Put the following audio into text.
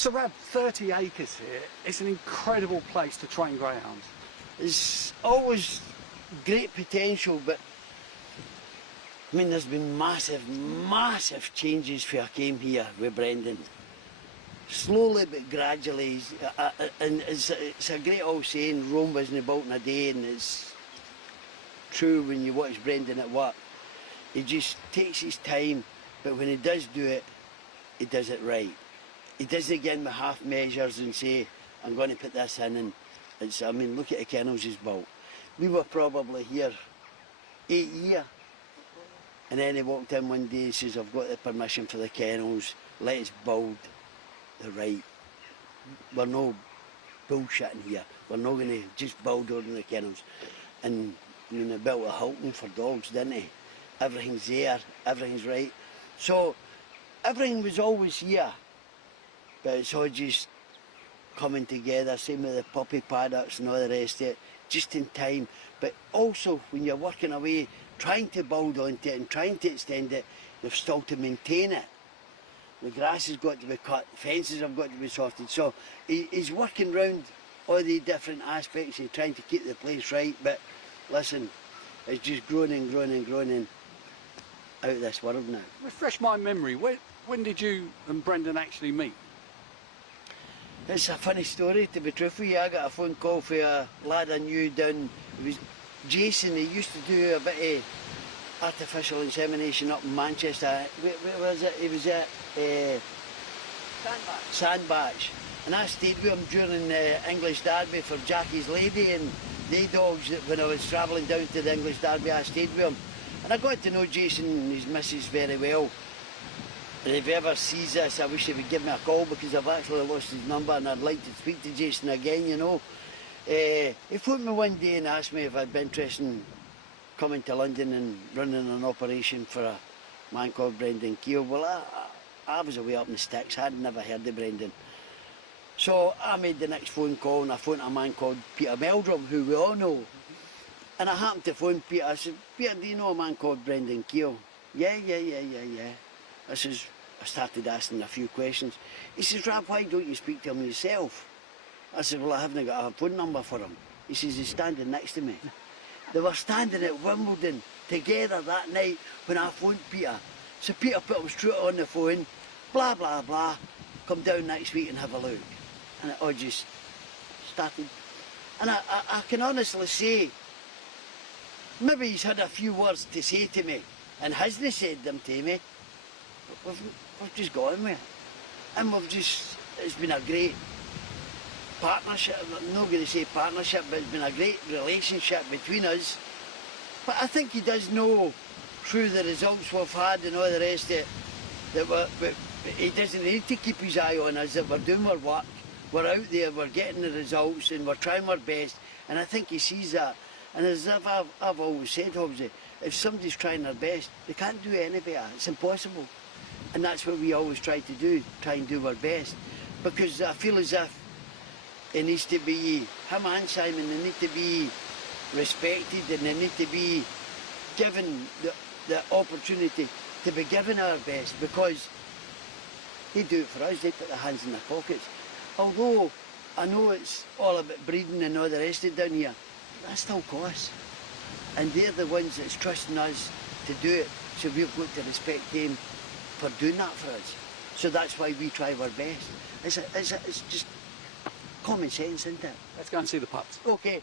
So Rab, 30 acres here, it's an incredible place to train greyhounds. There's always great potential, but I mean, there's been massive changes for I came here with Brendan. Slowly but gradually, and it's a great old saying, Rome wasn't built in a day, and it's true when you watch Brendan at work. He just takes his time, but when he does do it, he does it right. He doesn't get in with half measures and say, I'm going to put this in, and it's, I mean, look at the kennels he's built. We were probably here 8 years, and then he walked in one day and says, I've got the permission for the kennels, let's build the right. We're no bullshitting here. We're not going to just build on the kennels. And you know, they built a Hilton for dogs, didn't they? Everything's there, everything's right. So everything was always here, but it's all just coming together, same with the puppy paddocks and all the rest of it, just in time. But also when you're working away, trying to build onto it and trying to extend it, you've still to maintain it. The grass has got to be cut, fences have got to be sorted. So he's working around all the different aspects, he's trying to keep the place right, but listen, it's just growing and growing and growing out of this world now. Refresh my memory, when did you and Brendan actually meet? It's a funny story, to be truthful. I got a phone call from a lad I knew down, it was Jason. He used to do a bit of artificial insemination up in Manchester. Where was it? He was at Sandbach. And I stayed with him during the English Derby for Jackie's Lady and they dogs. When I was travelling down to the English Derby, I stayed with him. And I got to know Jason and his missus very well. And if he ever sees this, I wish he would give me a call because I've actually lost his number and I'd like to speak to Jason again, you know. He phoned me one day and asked me if I'd be interested in coming to London and running an operation for a man called Brendan Keogh. Well, I was away up in the sticks, I had never heard of Brendan. So I made the next phone call and I phoned a man called Peter Meldrum, who we all know. And I happened to phone Peter. I said, Peter, do you know a man called Brendan Keogh? Yeah. I started asking a few questions. He says, Rab, why don't you speak to him yourself? I said, well, I haven't got a phone number for him. He says, he's standing next to me. They were standing at Wimbledon together that night when I phoned Peter. So Peter put him straight on the phone, blah, blah, blah, come down next week and have a look. And it all just started. And I can honestly say, maybe he's had a few words to say to me and hasn't said them to me. But we've just got on with it. And it's been a great partnership. I'm not going to say partnership, but it's been a great relationship between us. But I think he does know through the results we've had and all the rest of it, that he doesn't need to keep his eye on us, that we're doing our work, we're out there, we're getting the results and we're trying our best. And I think he sees that. And as I've always said, Hobbs, if somebody's trying their best, they can't do any better. It's impossible. And that's what we always try to do, try and do our best. Because I feel as if it needs to be, him and Simon, they need to be respected and they need to be given the opportunity to be given our best, because they do it for us, they put their hands in their pockets. Although I know it's all about breeding and all the rest of it down here, that still costs. And they're the ones that's trusting us to do it, so we've got to respect them for doing that for us. So that's why we try our best. It's just common sense, isn't it? Let's go and see the pups. Okay.